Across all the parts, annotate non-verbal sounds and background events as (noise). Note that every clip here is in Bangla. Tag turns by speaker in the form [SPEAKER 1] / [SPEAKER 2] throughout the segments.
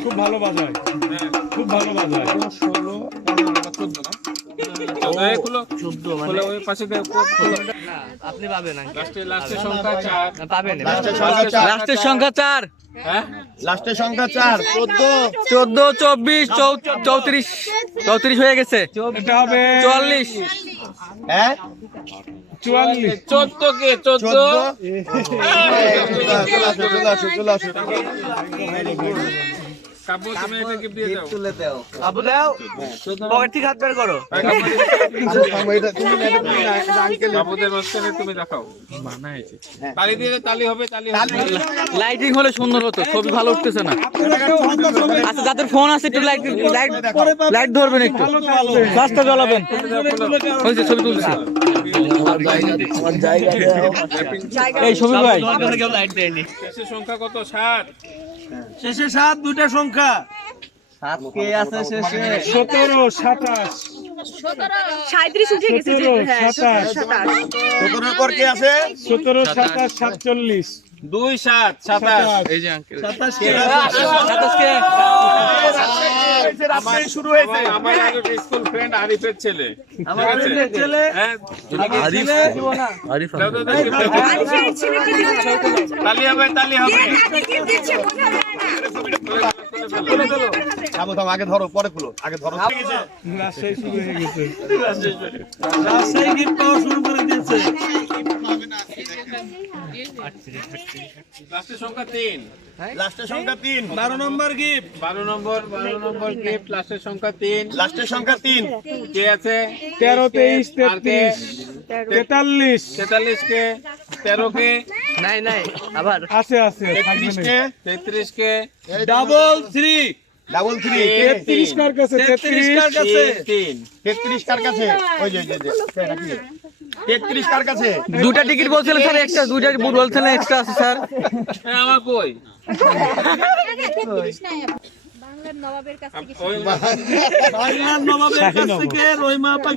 [SPEAKER 1] খুব ভালো বাজায়। খুব ভালো বাজায়।
[SPEAKER 2] ষোলো চোদ্দ না?
[SPEAKER 3] চৌত্রিশ। চৌত্রিশ হয়ে গেছে। চুয়াল্লিশ।
[SPEAKER 4] হ্যাঁ?
[SPEAKER 1] চুয়াল্লিশ।
[SPEAKER 5] চোদ্দ কে চোদ্দ?
[SPEAKER 4] চলে আসো চলে আসো চলে আসো
[SPEAKER 5] তুমি এটা গিফট দিয়ে দাও
[SPEAKER 3] আবু দাও পকেট থেকে হাত বের করো
[SPEAKER 4] এটা তুমি না, এটা তুমি না, এটা আঙ্কেল
[SPEAKER 5] বাবুদের মাঝখানে তুমি দেখাও তালি দিয়ে তালি হবে তালি
[SPEAKER 3] লাইটিং হলে সুন্দর হতো ছবি ভালো উঠতেছে না আচ্ছা যাদের ফোন আছে একটু লাইট লাইট লাইট ধরবেন একটু গাছটা জ্বালাবেন হয়েছে ছবি তুলছি এই ছবি ভাই
[SPEAKER 5] সংখ্যা কত ষাট
[SPEAKER 2] শেষে সাত দুইটা সংখ্যা।
[SPEAKER 1] সতেরো,
[SPEAKER 6] হ্যাঁ,
[SPEAKER 1] সাতাশ।
[SPEAKER 6] সাতাশ।
[SPEAKER 4] সতেরোর কে আছে?
[SPEAKER 1] সতেরো সাতাশ। সাতচল্লিশ।
[SPEAKER 5] দুই সাত সাতাশ।
[SPEAKER 2] সাতাশ
[SPEAKER 3] সাতাশকে
[SPEAKER 4] রাত্রে শুরু হয়েছে
[SPEAKER 5] আমার- স্কুল ফ্রেন্ড আরিফের ছেলে
[SPEAKER 2] আমার ছেলে ছেলে
[SPEAKER 5] হ্যাঁ
[SPEAKER 3] আরিফ আরিফ।
[SPEAKER 5] তালি হবে তালি হবে।
[SPEAKER 4] থামো থামো আগে ধরো পরে খুলো আগে ধরো
[SPEAKER 1] রাজশাহী শুরু হয়ে গেছে
[SPEAKER 2] রাজশাহী গিফট পাওয়া শুরু করে দিয়েছে
[SPEAKER 5] লাস্টের সংখ্যা তিন।
[SPEAKER 4] লাস্টের সংখ্যা তিন।
[SPEAKER 2] বারো নম্বর গিফট
[SPEAKER 5] বারো নম্বর বারো নম্বর গিফট লাস্টের সংখ্যা তিন।
[SPEAKER 4] লাস্টের সংখ্যা তিন।
[SPEAKER 5] কে আছে?
[SPEAKER 1] তেরো তেইশ তেত্রিশ তেতাল্লিশ।
[SPEAKER 5] তেতাল্লিশ কে? তেরো কে?
[SPEAKER 3] নাই নাই আবার।
[SPEAKER 1] আছে আছে
[SPEAKER 4] তেত্রিশ কে?
[SPEAKER 5] তেত্রিশ কে?
[SPEAKER 2] ডাবল থ্রি
[SPEAKER 4] ডাবল থ্রি
[SPEAKER 1] তেত্রিশ কার কাছে?
[SPEAKER 2] তেত্রিশ। কার কাছে?
[SPEAKER 5] তিন,
[SPEAKER 4] তেত্রিশ কার কাছে? ওই যে? তেত্রিশ কার কাছে?
[SPEAKER 3] দুটা টিকিট বলছিলেন স্যার এক্সট্রা দুইটা বলছিলেন এক্সট্রা আছে স্যার।
[SPEAKER 5] এ, আমার কই?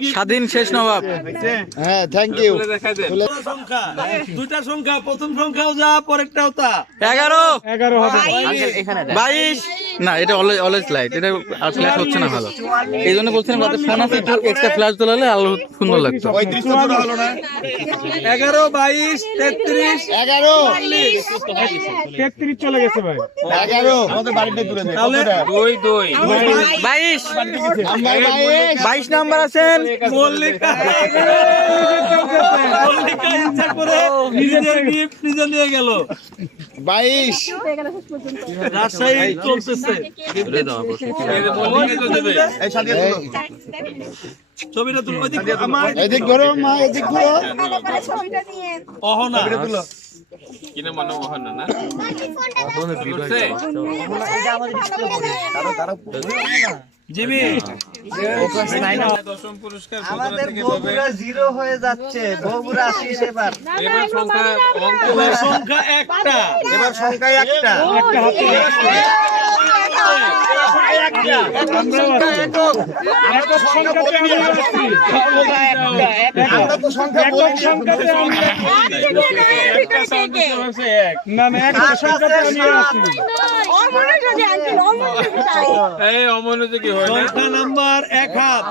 [SPEAKER 3] স্বাধীন শেষ নবাব।
[SPEAKER 4] হ্যাঁ থ্যাংক ইউ
[SPEAKER 2] সংখ্যা দুইটা সংখ্যা প্রথম সংখ্যাও যা পরেরটাও তা।
[SPEAKER 3] এগারো।
[SPEAKER 1] এগারো হবে।
[SPEAKER 3] বাইশ। না এটা অলওয়েজ অলওয়েজ লাইট এটা আর ফ্ল্যাশ হচ্ছে না ভালো এই জন্য বলছিলাম যাতে ফোন আছে একটু এক্সট্রা ফ্ল্যাশ দিলে আলো সুন্দর লাগতো
[SPEAKER 2] এগারো বাইশ তেত্রিশ
[SPEAKER 4] এগারো
[SPEAKER 1] তেত্রিশ চলে গেছে ভাই
[SPEAKER 4] এগারো আমাদের বাড়িতে দূরে
[SPEAKER 2] তাহলে
[SPEAKER 5] দুই দুই
[SPEAKER 3] বাইশ
[SPEAKER 4] বাইশ
[SPEAKER 3] নাম্বার আছেন
[SPEAKER 2] মল্লিকা মল্লিকা ইচ্ছা করে নিজের গিফট নিজে নিয়ে গেল
[SPEAKER 4] বাইশ
[SPEAKER 2] রাজশাহী চলতেছে
[SPEAKER 5] এই যে মল্লিকা তো দেবে
[SPEAKER 4] এই সাজিয়ে তুলো।
[SPEAKER 2] ছবিটা তুলো আমার
[SPEAKER 4] এদিক ধরো মা। এদিক ধরো
[SPEAKER 6] ছবিটা নিয়ে
[SPEAKER 2] অহনা।
[SPEAKER 4] তুলো।
[SPEAKER 5] কিনে মনে মোহন না?
[SPEAKER 2] জিমি।
[SPEAKER 5] দশম পুরস্কার আমাদের পাবে
[SPEAKER 7] জিরো হয়ে যাচ্ছে। বগুড়া আসিস এবার।
[SPEAKER 5] এবার সংখ্যা
[SPEAKER 2] সংখ্যা একটা।
[SPEAKER 4] এবার সংখ্যায় একটা।
[SPEAKER 1] একটা হাতে
[SPEAKER 6] অমনোযোগী
[SPEAKER 5] হয়
[SPEAKER 2] নাম্বার এক হাত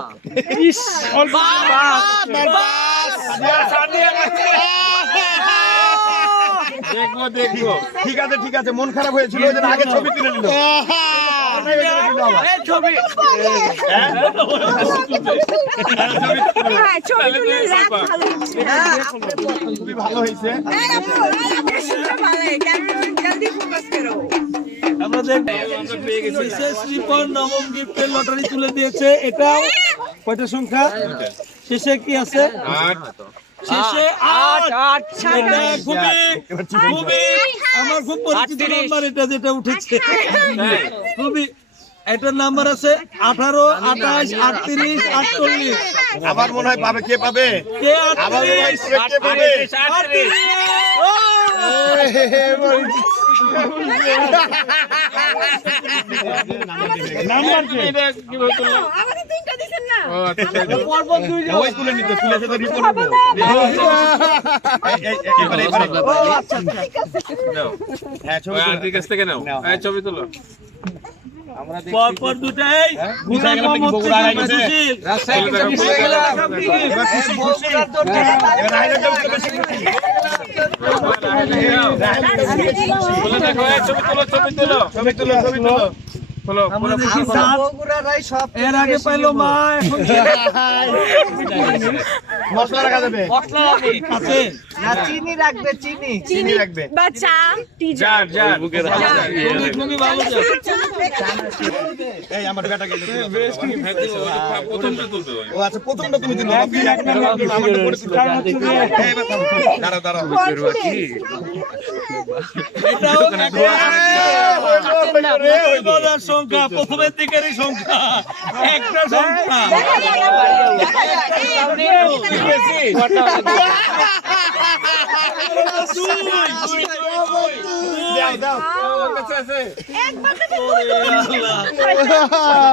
[SPEAKER 5] দেখব দেখব
[SPEAKER 4] ঠিক আছে ঠিক আছে মন খারাপ হয়েছিল আগে ছবি তুলে নিল। খুবই ভালো হয়েছে
[SPEAKER 6] এই আপু, এই আপু, শুনতে ভালো লাগে। ক্যামেরা জলদি ফোকাস করো
[SPEAKER 2] আমরা দেখব
[SPEAKER 5] আমরা পেয়ে গেছি
[SPEAKER 2] বিশেষ রিপন নবম গিফটের লটারি তুলে দিয়েছে এটাও কয়টা সংখ্যা শেষে কি আছে? শেষে আট
[SPEAKER 3] আট
[SPEAKER 2] এটা খুবই খুবই আমার খুব পরিচিত নাম্বার এটা যেটা উঠেছে। খুবই এটার নাম্বার আছে আঠারো আঠাশ আটত্রিশ আটচল্লিশ।
[SPEAKER 4] আবার মনে হয় পাবে কে পাবে?
[SPEAKER 2] কে
[SPEAKER 4] হয়
[SPEAKER 2] আটত্রিশ
[SPEAKER 1] নাম্বার
[SPEAKER 4] ছবি
[SPEAKER 5] ওই
[SPEAKER 4] তুলে।
[SPEAKER 5] আন্টির কাছ থেকে নাও এই ছবি তুলো
[SPEAKER 2] পর পর দুটাই
[SPEAKER 5] ছবি তুলো ছবি তুলো
[SPEAKER 4] ছবি তুলো, ছবি তুলো।
[SPEAKER 2] এর আগে পাইলো মা এখন (laughs) (laughs)
[SPEAKER 4] মশলা রাখা যাবে
[SPEAKER 2] আছে
[SPEAKER 7] না চিনি রাখবে চিনি
[SPEAKER 4] চিনি রাখবে
[SPEAKER 6] বা চা টি
[SPEAKER 5] যার যার
[SPEAKER 2] খুবই খুবই ভালো যায়।
[SPEAKER 4] এই আমার বেটাকে দিতে দাও।
[SPEAKER 5] প্রথমটা তুলতে
[SPEAKER 4] ও আচ্ছা প্রথমটা তুমি দিলো বাকি একটা আমাকে পরে তুলো এই থামো, দাঁড়াও দাঁড়াও
[SPEAKER 2] এটাও একটা সংখ্যা প্রথমের দিকেরই সংখ্যা একটা সংখ্যা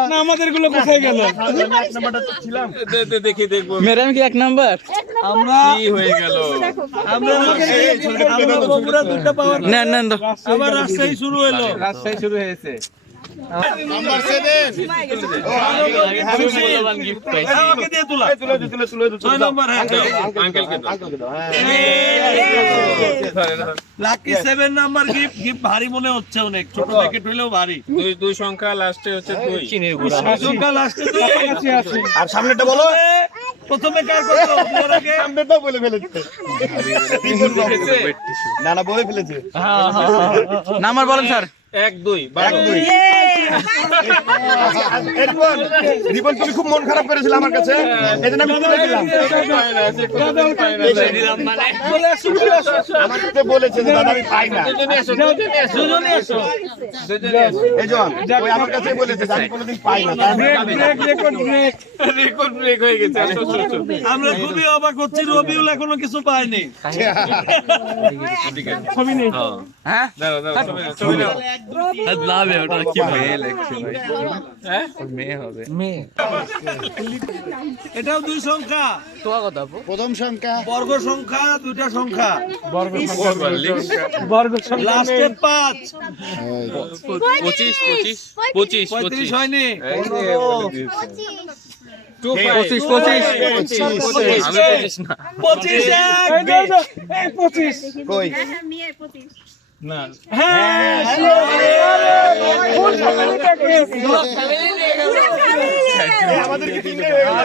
[SPEAKER 2] না আমাদেরগুলো কোথায় গেল?
[SPEAKER 5] দেখি দেখব
[SPEAKER 3] ম্যাডাম কি এক নাম্বার?
[SPEAKER 2] আমরা
[SPEAKER 5] কি হয়ে গেল?
[SPEAKER 2] আমরা আমরা দুটো পাওয়ার
[SPEAKER 3] দাও।
[SPEAKER 2] আবার রাজশাহী শুরু হলো।
[SPEAKER 5] রাজশাহী শুরু হয়েছে।
[SPEAKER 4] নাম্বার 7
[SPEAKER 2] সুশীল, আমাকে দিয়ে তোলা
[SPEAKER 4] তুলে তুলে তুলে তুলে
[SPEAKER 2] ছয় নম্বর হ্যাঁ lucky seven number gift gift ভারী মনে হচ্ছে অনেক। ছোট প্যাকেট হইলেও ভারী।
[SPEAKER 5] দুই দুই সংখ্যা লাস্টে হচ্ছে দুই।
[SPEAKER 2] সংখ্যা লাস্টে দুই।
[SPEAKER 4] আর সামনেটা বলো।
[SPEAKER 2] প্রথমে কার কত দুয়ার আগে
[SPEAKER 4] সামনেটা বলে ফেলেছে। (laughs) না না বলে ফেলেছে।
[SPEAKER 3] নাম্বার বলেন স্যার।
[SPEAKER 5] এক দুই
[SPEAKER 4] এক
[SPEAKER 5] বারো
[SPEAKER 4] দুই। রিপন রিপন তুমি খুব মন খারাপ করেছিল আমার কাছে। এই জন্য আমি তুলে দিলাম। আমার কাছে বলেছে যে দাদা আমি পাই না।
[SPEAKER 5] দুজনে এসো, দুজনে এসো,
[SPEAKER 2] দুজনে আসো
[SPEAKER 5] দুজনে এসো।
[SPEAKER 4] এই জন ওই আমার কাছে বলেছে আমি কোনোদিন পাই না
[SPEAKER 5] রেকর্ড ব্রেক হয়ে গেছে।
[SPEAKER 2] আমরা খুবই অবাক হচ্ছি রবিউল এখনও কিছু পায়নি।
[SPEAKER 3] হ্যাঁ?
[SPEAKER 5] দাঁড়াও, দাঁড়াও, ছবি নাও, ছবি নাও। হ্যাঁ?
[SPEAKER 2] এটাও দুই সংখ্যা।
[SPEAKER 4] প্রথম সংখ্যা।
[SPEAKER 2] বর্গ সংখ্যা দুইটা সংখ্যা।
[SPEAKER 5] বর্গ
[SPEAKER 2] লাস্টে পাঁচ।
[SPEAKER 5] পঁচিশ পঁচিশ পঁচিশ
[SPEAKER 2] পঁয়ত্রিশ হয়নি।
[SPEAKER 5] টু
[SPEAKER 3] পঁচিশ। পঁচিশ
[SPEAKER 2] পঁচিশ। এক।
[SPEAKER 4] কই আমাদের কি তিনটে হয়ে গেল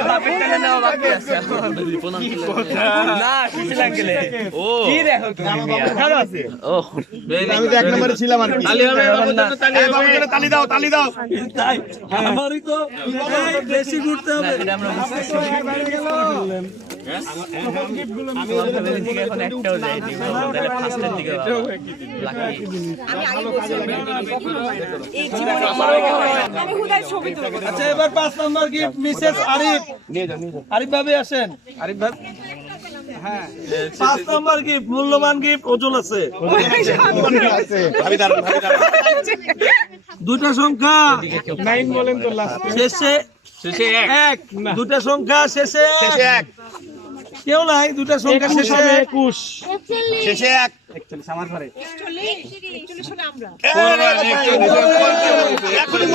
[SPEAKER 4] আমি তো এক নম্বরে ছিলাম আর কি
[SPEAKER 5] তালি হবে জন্য
[SPEAKER 4] দাও তালি দাও
[SPEAKER 2] তাই আমারই তো বেশি ঘুরতে হবে আচ্ছা এবার পাঁচ নম্বর গিফট মিসেস আরিফ। আরিফ ভাবি আসেন। আরিফ ভাই পাঁচ নম্বর গিফট মূল্যবান গিফট ওজন আছে। দুটা সংখ্যা। নাইন বলেন তো শেষে
[SPEAKER 5] এক।
[SPEAKER 2] দুটা সংখ্যা শেষে
[SPEAKER 4] শেষে এক।
[SPEAKER 2] কেউ নাই দুটা সংখ্যা শেষে একুশ।
[SPEAKER 4] শেষে এক।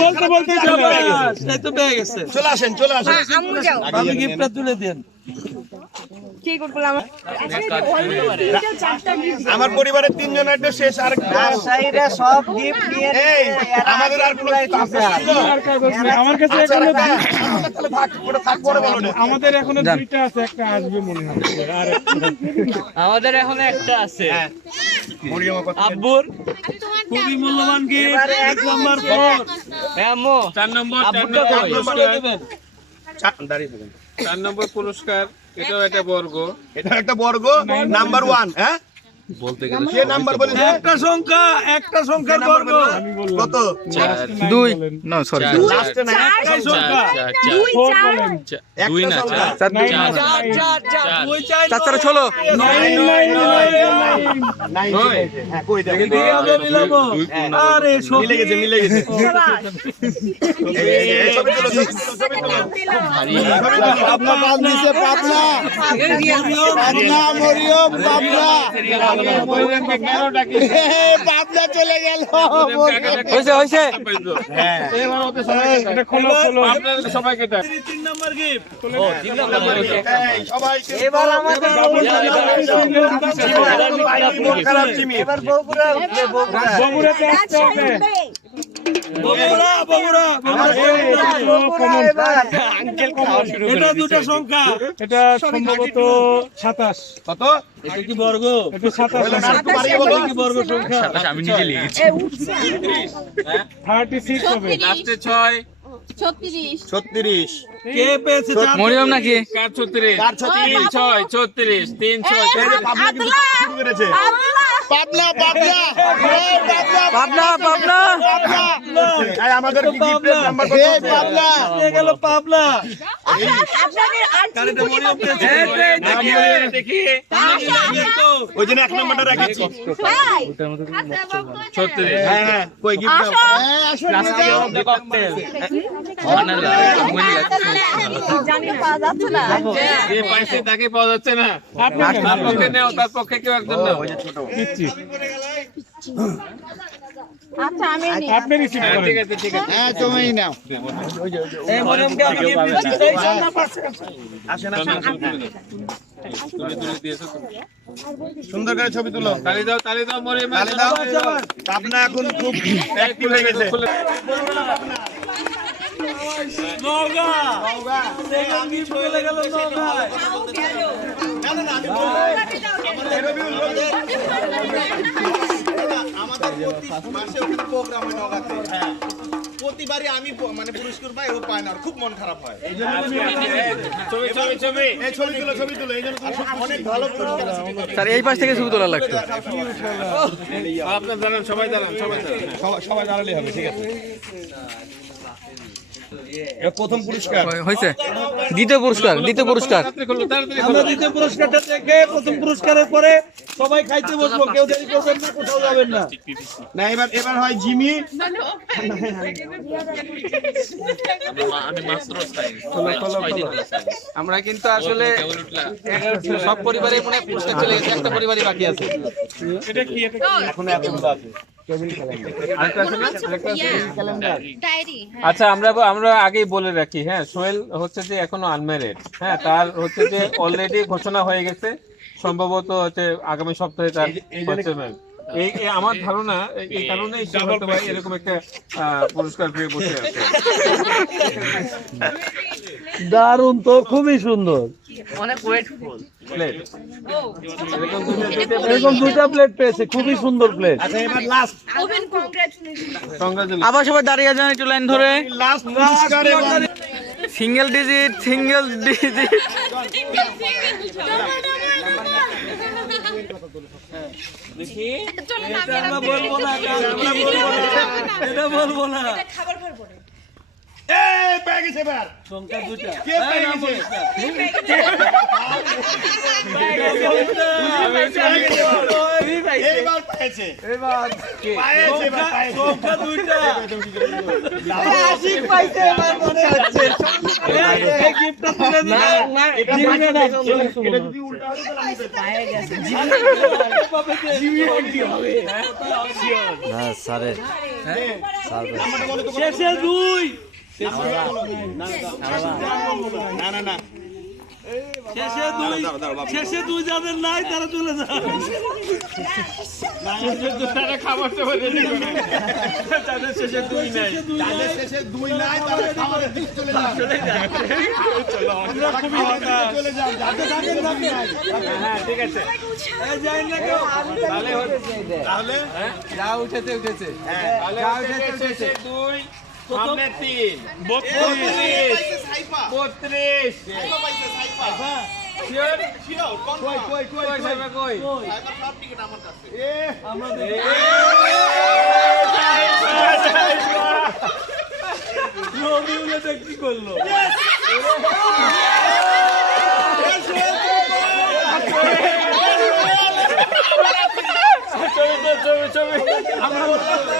[SPEAKER 2] বলতে বলতে এই তো পেয়ে গেছে।
[SPEAKER 4] চলে আসেন চলে আসেন।
[SPEAKER 6] আম্মু
[SPEAKER 2] আমি গিফটটা তুলে দেন।
[SPEAKER 6] আমার আচ্ছা,
[SPEAKER 4] আমার পরিবারের তিনজন একটা শেষ আর
[SPEAKER 7] সব গিফট নিয়ে
[SPEAKER 4] আমাদের আর কোনো
[SPEAKER 2] আমার কাছে
[SPEAKER 4] আচ্ছা,
[SPEAKER 2] আমাদের এখনও দুইটা আছে একটা আসবে মনে হয়।
[SPEAKER 3] আমাদের এখন একটা আছে। আব্বুর।
[SPEAKER 2] খুবই মূল্যবান গিফট এক নম্বর ফোর
[SPEAKER 3] আম্মু।
[SPEAKER 5] চার নম্বর চার নম্বর পুরস্কার এটাও একটা বর্গ।
[SPEAKER 4] এটা একটা বর্গ নাম্বার ওয়ান হ্যাঁ? কে নাম্বার বলেছে
[SPEAKER 2] একটা সংখ্যা একটা সংখ্যার বর্গ
[SPEAKER 4] কত
[SPEAKER 3] দুই না সরি
[SPEAKER 4] লাস্টে না
[SPEAKER 2] একটাই সংখ্যা
[SPEAKER 6] দুই চার
[SPEAKER 4] দুই না চার
[SPEAKER 3] চার দুই
[SPEAKER 2] চার চার চার দুই চার
[SPEAKER 3] চার চার ষোলো
[SPEAKER 4] নাইন হ্যাঁ কই দেখ
[SPEAKER 2] দিয়ে আমরা মিলাবো আরে সব
[SPEAKER 4] মিলে গেছে মিলে গেছে
[SPEAKER 1] পাবনা পাবনা মরিয়ম পাবনা পাবনা চলে গেল
[SPEAKER 3] হয়েছে হয়েছে
[SPEAKER 5] আপনাদের সবাইকে ডাক।
[SPEAKER 7] বগুড়া বগুড়া
[SPEAKER 2] এটা দুটো সংখ্যা
[SPEAKER 1] এটা সম্ভবত সাতাশ
[SPEAKER 4] কত
[SPEAKER 2] এটা কি বর্গ
[SPEAKER 1] এটা সাতাশ
[SPEAKER 4] বলো না, একটু বাড়িয়ে বলো।
[SPEAKER 2] এটা কি বর্গ সংখ্যা
[SPEAKER 3] আমি নিজে লিখেছি
[SPEAKER 1] থার্টি সিক্স হবে
[SPEAKER 5] লাস্টে ছয়
[SPEAKER 6] ছত্রিশ
[SPEAKER 4] ছত্রিশ
[SPEAKER 2] কে পেয়েছে চার
[SPEAKER 3] মরিয়ম নাকি
[SPEAKER 5] কার ছত্রিশ ছয় ছত্রিশ তিন ছয়
[SPEAKER 4] শুরু করেছে
[SPEAKER 1] পাবনা পাবনা। পাবনা
[SPEAKER 3] পাবনা পাবনা।
[SPEAKER 4] আমাদের কি গিফটের নাম্বার কত
[SPEAKER 1] পাবনা।
[SPEAKER 2] গেল পাবলা
[SPEAKER 6] আপনাদের আর
[SPEAKER 2] কারেন্টে মরিয়ম পেয়েছে
[SPEAKER 5] দেখি।
[SPEAKER 4] ওই জন্য এক নাম্বারটা রেখেছি।
[SPEAKER 6] ভাই
[SPEAKER 4] হ্যাঁ হ্যাঁ কই গিফট
[SPEAKER 6] আসো।
[SPEAKER 1] এই আসুন
[SPEAKER 6] জানি পাওয়া যাচ্ছে না।
[SPEAKER 5] যে পাইছে তাকে পাওয়া যাচ্ছে না। তার পক্ষে নেও তার পক্ষে কেউ একজন নেও।
[SPEAKER 6] আচ্ছা
[SPEAKER 1] আপনি রিসিভ
[SPEAKER 5] হ্যাঁ,
[SPEAKER 1] করেন।
[SPEAKER 5] ঠিক আছে ঠিক আছে।
[SPEAKER 1] হ্যাঁ তুমি নাও।
[SPEAKER 2] এই মরিয়মকে আমি গিফট দিচ্ছি পাশে
[SPEAKER 5] তুলে।
[SPEAKER 4] সুন্দর করে ছবি তুলো।
[SPEAKER 5] তালি দাও তালি দাও মরিয়ম।
[SPEAKER 4] তাহলে দাও পাবনা এখন খুব অ্যাক্টিভ হয়ে গেছে।
[SPEAKER 2] নওগাঁ। চলে গেল নওগাঁ
[SPEAKER 8] আমাদের প্রতি মাসে ওখানে প্রোগ্রাম হয় নগাতে প্রতিবারই আমি মানে পুরস্কার পাই ও পায় না আর খুব মন খারাপ হয়
[SPEAKER 5] ছবি ছবি ছবি
[SPEAKER 4] এই ছবি ছবি তুলো এই জন্য
[SPEAKER 8] অনেক ভালো পুরস্কার আছে ভিতরে।
[SPEAKER 3] স্যার এই পাশ থেকে ছবি তোলা লাগতো
[SPEAKER 5] আপনার দাঁড়ান সবাই দাঁড়ান সবাই
[SPEAKER 4] সবাই সবাই হবে ঠিক আছে প্রথম পুরস্কার।
[SPEAKER 3] হয়েছে। দ্বিতীয় পুরস্কার দ্বিতীয় পুরস্কার।
[SPEAKER 2] আমরা দ্বিতীয় পুরস্কারটা দেখে প্রথম পুরস্কারের পরে সবাই খাইতে বসবো কেউ দেরি করবেন না কোথাও যাবেন না।
[SPEAKER 4] না এবার এবার হয় জিমি।
[SPEAKER 3] আমরা কিন্তু আসলে সব পরিবারে মনে পুরস্কার চলে গেছে একটা পরিবারই বাকি আছে।
[SPEAKER 6] ডায়েরি
[SPEAKER 5] আচ্ছা আমরা আমরা আগেই বলে রাখি হ্যাঁ সোহেল হচ্ছে যে এখনও আনম্যারিড হ্যাঁ তার হচ্ছে যে অলরেডি ঘোষণা হয়ে গেছে সম্ভবত হচ্ছে আগামী সপ্তাহে তার হচ্ছে। এই আমার ধারণা এই- কারণেই সে হয়তো এরকম একটা আহ, পুরস্কার পেয়ে বসে আছে।
[SPEAKER 2] দারুণ তো খুবই সুন্দর।
[SPEAKER 5] এরকম
[SPEAKER 2] দুইটা প্লেট পেয়েছে খুবই সুন্দর প্লেট
[SPEAKER 4] আচ্ছা এবার লাস্ট
[SPEAKER 6] ওভেন কংগ্রাচুলেশন
[SPEAKER 3] আবার সবাই দাঁড়িয়ে যান একটু লাইন ধরে।
[SPEAKER 4] লাস্ট পুরস্কার
[SPEAKER 3] সিঙ্গেল ডিজিট সিঙ্গেল ডিজিট
[SPEAKER 2] বলব না বলব না। এটা
[SPEAKER 6] খাবার
[SPEAKER 7] মনে
[SPEAKER 4] আমি তো
[SPEAKER 2] শেষে দুই।
[SPEAKER 4] না না না।
[SPEAKER 2] শেষে দুই। শেষে দুই যাদের নাই তারা চলে
[SPEAKER 5] তারা খাবার তাদের শেষে দুই নাই।
[SPEAKER 4] শেষে দুই নাই তারা
[SPEAKER 5] হ্যাঁ ঠিক আছে।
[SPEAKER 2] কেউ
[SPEAKER 5] তাহলে
[SPEAKER 4] তাহলে?
[SPEAKER 3] যা উঠেছে উঠেছে।
[SPEAKER 5] হচ্ছে দুই। সামনে তিন বত্রিশ বত্রিশ
[SPEAKER 2] কি করল যা, ওকে দে।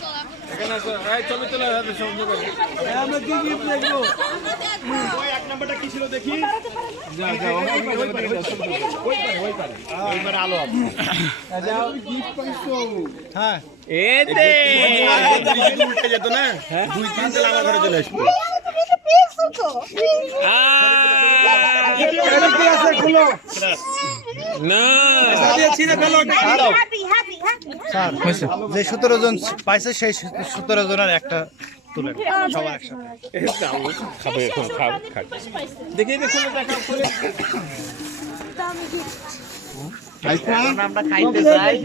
[SPEAKER 5] আসো এই
[SPEAKER 4] উল্টে যেত না দুই তিন তেল আমার ঘরে চলে আসবে
[SPEAKER 7] যে সতেরো জন পাইছে সেই সতেরো জনের একটা তুলে সবার একসাথে।
[SPEAKER 5] খাবে এখন খাবে খাবে দেখি দেখুন
[SPEAKER 7] আমরা খাইতে যাই।